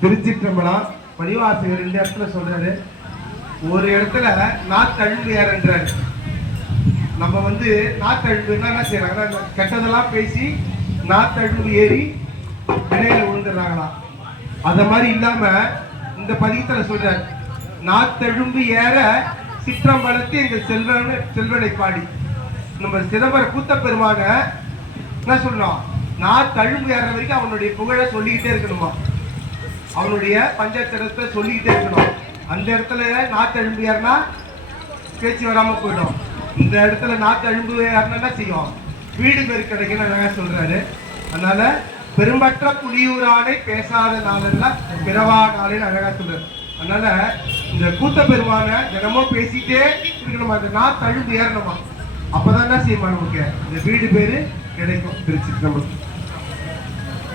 திருச்சிற்றம்பலம் பணிவாசகர் இந்த இடத்துல சொல்றாரு. ஒரு இடத்துல நாத்தழும்பியார்ன்றாரு. நம்ம நாத்தழும்புன்னா என்ன செய்யறாங்கன்னா கெட்டதெல்லாம் பேசி நாத்தழும்பு ஏறி இடையில விழுந்துடுறாங்களாம். அத மாதிரி இல்லாம இந்த பதிகத்துல சொல்றாரு, நாத்தழும்பு ஏற சிற்றம்பலத்தை எங்கள் செல்வனை பாடி. நம்ம சிதம்பர கூத்த பெருமான என்ன சொல்றோம், நாத்தழும்பு ஏற வரைக்கும் அவனுடைய புகழை சொல்லிக்கிட்டே இருக்கணுமா, அவனுடைய பஞ்சாயத்தரத்தை சொல்லிக்கிட்டே இருக்கணும். அந்த இடத்துல நாத்தழும்பு ஏறினா பேச்சு வராம போயிடும். இந்த இடத்துல நாத்தழும்பு ஏறினா என்ன செய்யும், வீடு பேரு கிடைக்குன்னு சொல்றாரு. அதனால பெரும்பற்ற புலியூரானை பேசாத நாளெல்லாம் பிறவா நாளின்னு அழகா சொல்றாரு. அதனால இந்த கூத்த பெருமான தினமும் பேசிட்டே இருக்கணுமா, அந்த நாத்தழும்பு ஏறணுமா, அப்பதான் என்ன செய்யுமா நமக்கு இந்த வீடு பேரு கிடைக்கும். திருச்சி நம்ம